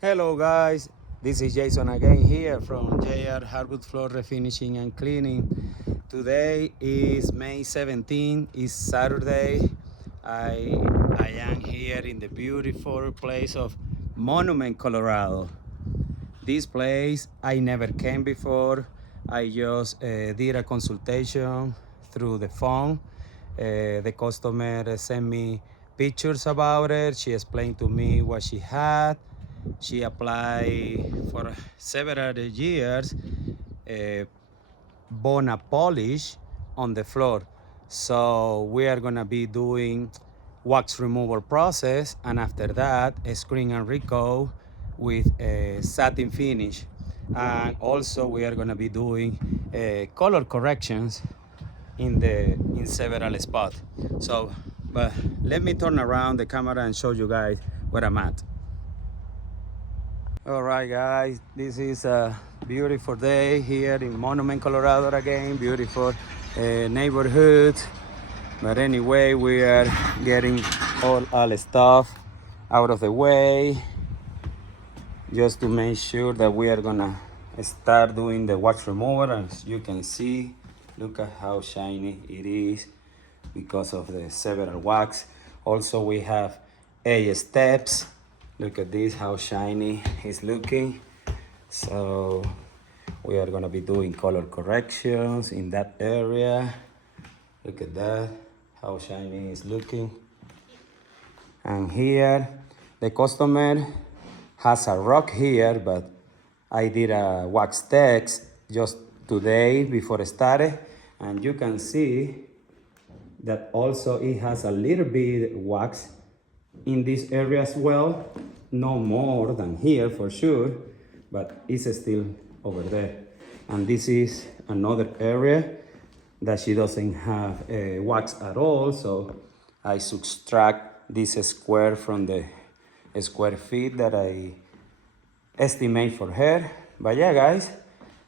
Hello guys, this is Jason again here from JR Hardwood Floor Refinishing and Cleaning. Today is May 17th, it's Saturday. I am here in the beautiful place of Monument, Colorado. This place I never came before. I just did a consultation through the phone. The customer sent me pictures about it. She explained to me what she had. She applied for several years Bona polish on the floor. So we are gonna be doing wax removal process, and after that a screen and recoat with a satin finish. And also we are gonna be doing color corrections in several spots. So but let me turn around the camera and show you guys where I'm at. All right, guys, this is a beautiful day here in Monument, Colorado again. Beautiful neighborhood. But anyway, we are getting all the stuff out of the way just to make sure that we are gonna start doing the wax remover. As you can see, look at how shiny it is because of the several wax. Also, we have 8 steps. Look at this, how shiny it's looking. So we are gonna be doing color corrections in that area. Look at that, how shiny it's looking. And here, the customer has a rock here, but I did a wax test just today before I started. And you can see that also it has a little bit wax in this area as well. No more than here for sure, but it's still over there. And this is another area that she doesn't have wax at all, so I subtract this square from the square feet that I estimate for her. But yeah, guys,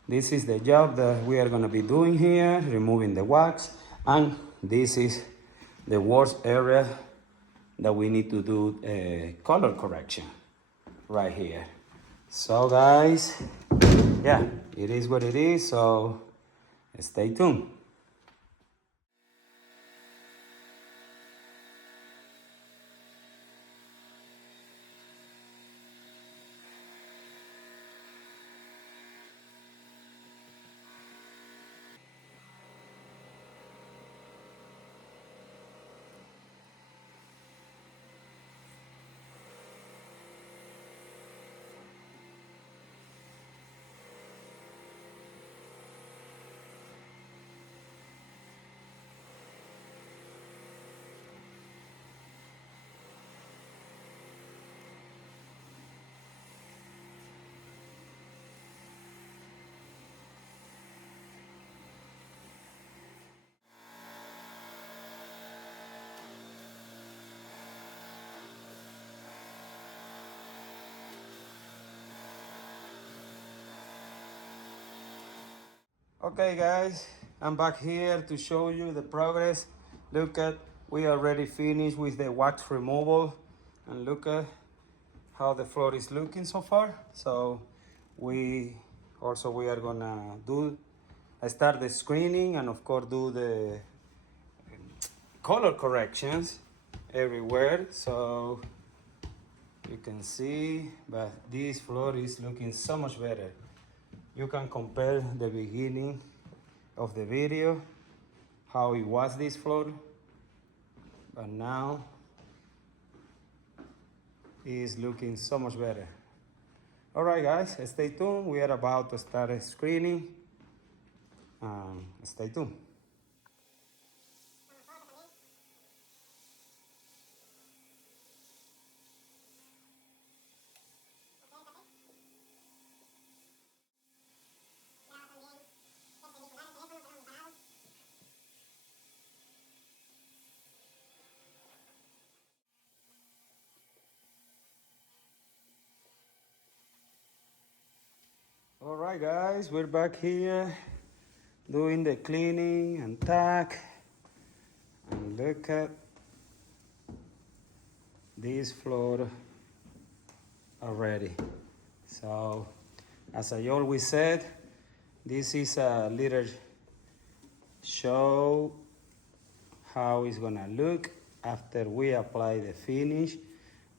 this is the job that we are gonna be doing here, removing the wax, and this is the worst area that we need to do a color correction right here. So guys, yeah, it is what it is, so stay tuned. Okay guys, I'm back here to show you the progress. Look at, we already finished with the wax removal, and look at how the floor is looking so far. So we are gonna start the screening, and of course do the color corrections everywhere. So you can see, but this floor is looking so much better. You can compare the beginning of the video, how it was this floor, but now it's looking so much better. All right guys, stay tuned. We are about to start a screening. Stay tuned. All right guys, we're back here doing the cleaning and tack. And look at this floor already. So as I always said, this is a little show how it's gonna look after we apply the finish.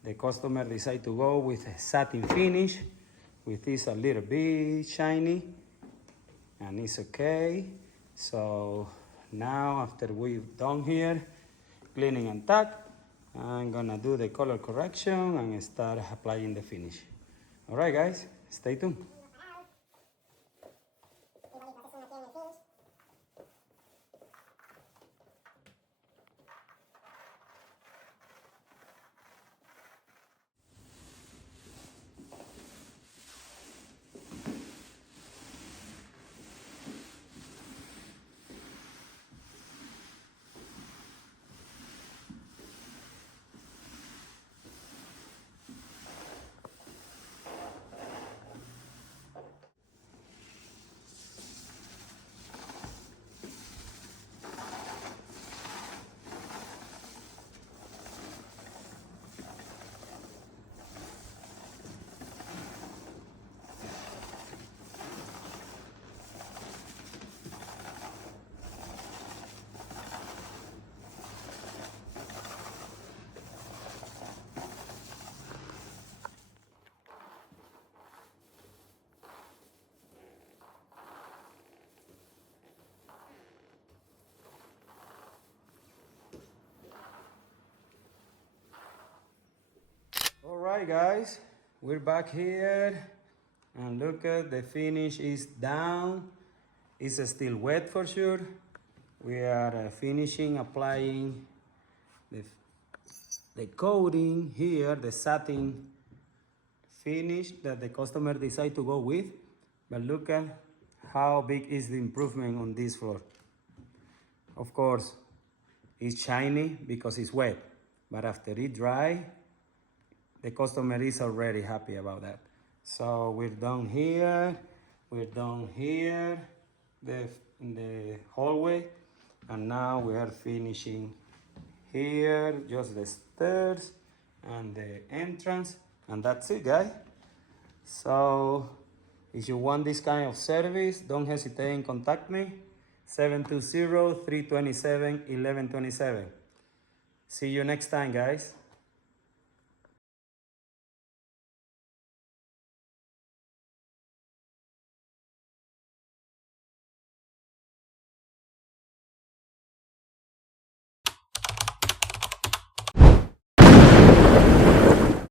The customer decide to go with a satin finish, with this a little bit shiny, and it's okay. So now after we've done here, cleaning and tack, I'm gonna do the color correction and start applying the finish. All right, guys, stay tuned. All right, guys, we're back here, and look at the finish is down. It's still wet for sure. We are finishing applying the coating here, the satin finish that the customer decide to go with. But look at how big is the improvement on this floor. Of course, it's shiny because it's wet, but after it dry, the customer is already happy about that. So we're done here, in the hallway, and now we are finishing here, just the stairs and the entrance, and that's it, guys. So if you want this kind of service, don't hesitate and contact me, 720-327-1127. See you next time, guys.